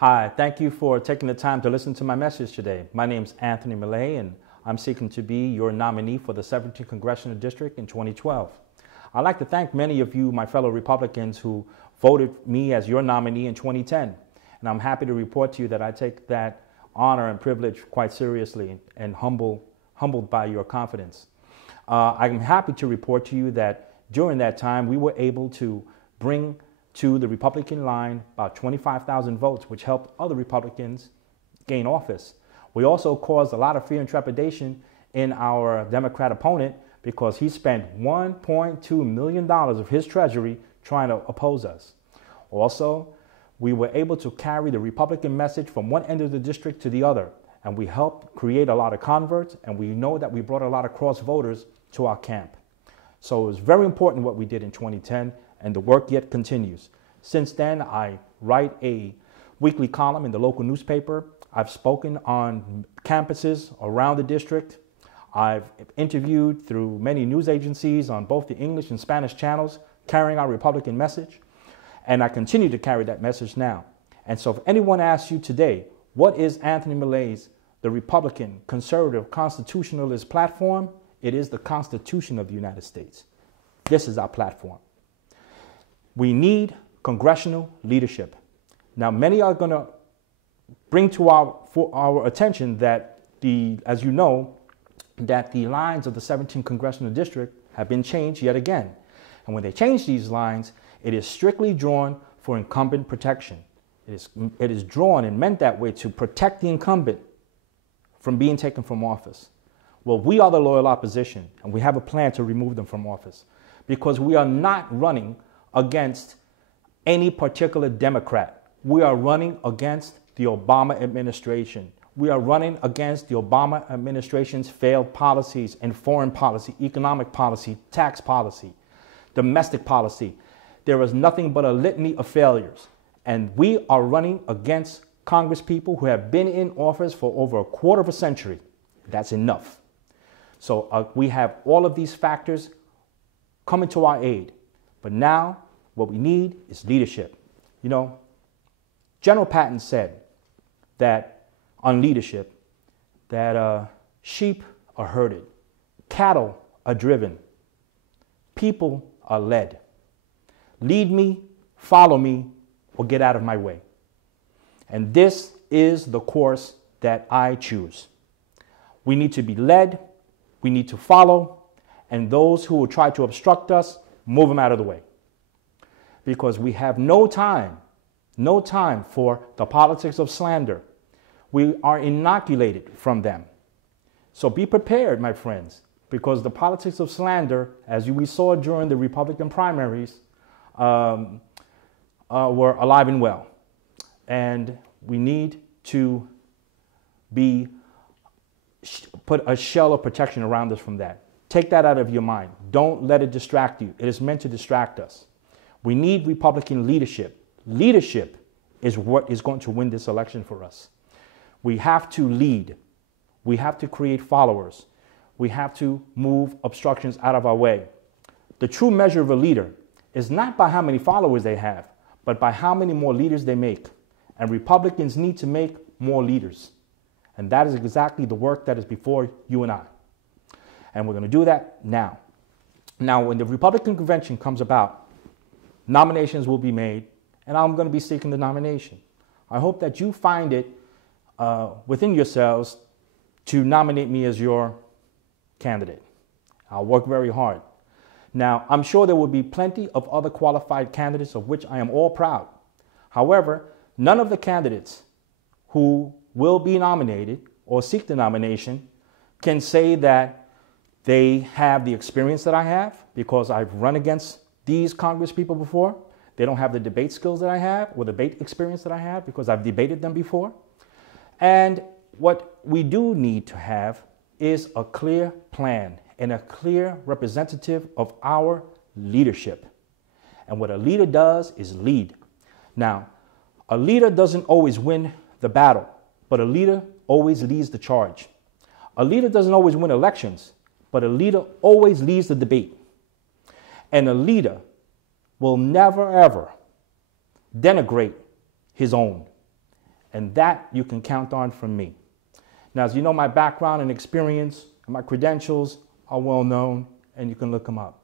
Hi, thank you for taking the time to listen to my message today. My name is Anthony Mele, and I'm seeking to be your nominee for the 17th Congressional District in 2012. I'd like to thank many of you, my fellow Republicans, who voted me as your nominee in 2010. And I'm happy to report to you that I take that honor and privilege quite seriously and humbled by your confidence. I'm happy to report to you that during that time, we were able to bring to the Republican line about 25,000 votes, which helped other Republicans gain office. We also caused a lot of fear and trepidation in our Democrat opponent because he spent $1.2 million of his treasury trying to oppose us. Also, we were able to carry the Republican message from one end of the district to the other, and we helped create a lot of converts, and we know that we brought a lot of cross voters to our camp. So it was very important what we did in 2010, and the work yet continues. Since then, I write a weekly column in the local newspaper. I've spoken on campuses around the district. I've interviewed through many news agencies on both the English and Spanish channels, carrying our Republican message. And I continue to carry that message now. And so if anyone asks you today, what is Anthony Mele's, the Republican, conservative, constitutionalist platform? It is the Constitution of the United States. This is our platform. We need congressional leadership. Now, many are going to bring to our attention that as you know, that the lines of the 17th Congressional District have been changed yet again. And when they change these lines, it is strictly drawn for incumbent protection. It is drawn and meant that way to protect the incumbent from being taken from office. Well, we are the loyal opposition, and we have a plan to remove them from office because we are not running against any particular Democrat. We are running against the Obama administration. We are running against the Obama administration's failed policies in foreign policy, economic policy, tax policy, domestic policy. There is nothing but a litany of failures. And we are running against Congresspeople who have been in office for over a quarter of a century. That's enough. So we have all of these factors coming to our aid. But now what we need is leadership. You know, General Patton said that on leadership, that sheep are herded, cattle are driven, people are led. Lead me, follow me, or get out of my way. And this is the course that I choose. We need to be led, we need to follow, and those who will try to obstruct us, move them out of the way. Because we have no time for the politics of slander. We are inoculated from them. So be prepared, my friends, because the politics of slander, as we saw during the Republican primaries, were alive and well. And we need to put a shell of protection around us from that. Take that out of your mind. Don't let it distract you. It is meant to distract us. We need Republican leadership. Leadership is what is going to win this election for us. We have to lead. We have to create followers. We have to move obstructions out of our way. The true measure of a leader is not by how many followers they have, but by how many more leaders they make. And Republicans need to make more leaders. And that is exactly the work that is before you and I. And we're going to do that now. Now, when the Republican convention comes about, nominations will be made, and I'm going to be seeking the nomination. I hope that you find it within yourselves to nominate me as your candidate. I'll work very hard. Now, I'm sure there will be plenty of other qualified candidates of which I am all proud. However, none of the candidates who will be nominated or seek the nomination can say that they have the experience that I have because I've run against these Congresspeople before. They don't have the debate skills that I have or the debate experience that I have because I've debated them before. And what we do need to have is a clear plan and a clear representative of our leadership. And what a leader does is lead. Now, a leader doesn't always win the battle, but a leader always leads the charge. A leader doesn't always win elections, but a leader always leads the debate. And a leader will never, ever denigrate his own. And that you can count on from me. Now, as you know, my background and experience and my credentials are well known, and you can look them up.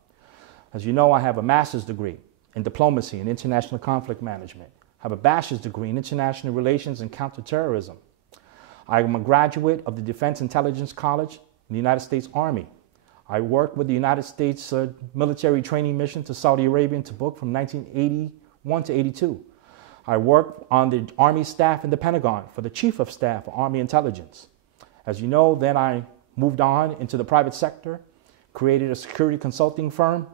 As you know, I have a master's degree in diplomacy and international conflict management. I have a bachelor's degree in international relations and counterterrorism. I am a graduate of the Defense Intelligence College in the United States Army. I worked with the United States military training mission to Saudi Arabia and Tabuk from 1981 to 82. I worked on the Army staff in the Pentagon for the Chief of Staff for Army Intelligence. As you know, then I moved on into the private sector, created a security consulting firm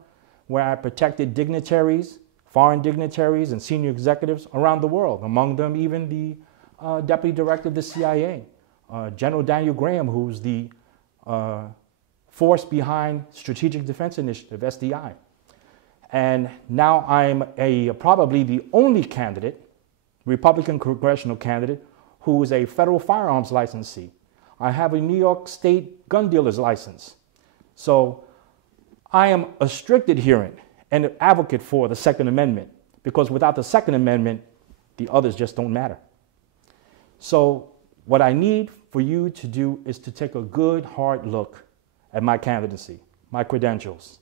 where I protected dignitaries, foreign dignitaries, and senior executives around the world, among them even the Deputy Director of the CIA, General Daniel Graham, who's the force behind Strategic Defense Initiative, SDI. And now I'm probably the only candidate, Republican congressional candidate, who is a federal firearms licensee. I have a New York State gun dealer's license. So I am a strict adherent and an advocate for the Second Amendment, because without the Second Amendment, the others just don't matter. So what I need for you to do is to take a good, hard look at my candidacy, my credentials.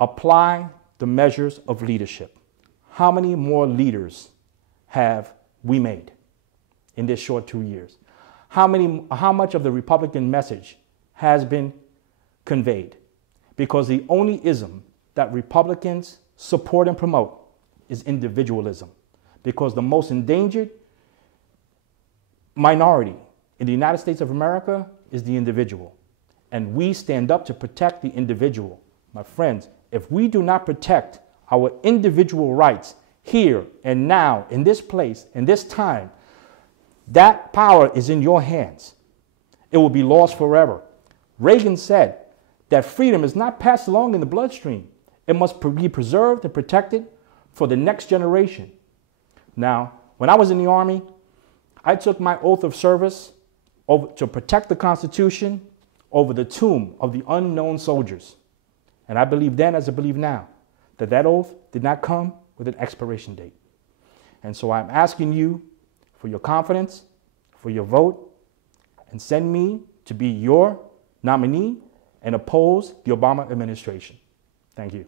Apply the measures of leadership. How many more leaders have we made in this short 2 years? How much of the Republican message has been conveyed? Because the only ism that Republicans support and promote is individualism. Because the most endangered minority in the United States of America is the individual. And we stand up to protect the individual. My friends, if we do not protect our individual rights here and now, in this place, in this time, that power is in your hands. It will be lost forever. Reagan said that freedom is not passed along in the bloodstream. It must be preserved and protected for the next generation. Now, when I was in the Army, I took my oath of service to protect the Constitution over the tomb of the unknown soldiers. And I believe then, as I believe now, that that oath did not come with an expiration date. And so I'm asking you for your confidence, for your vote, and send me to be your nominee and oppose the Obama administration. Thank you.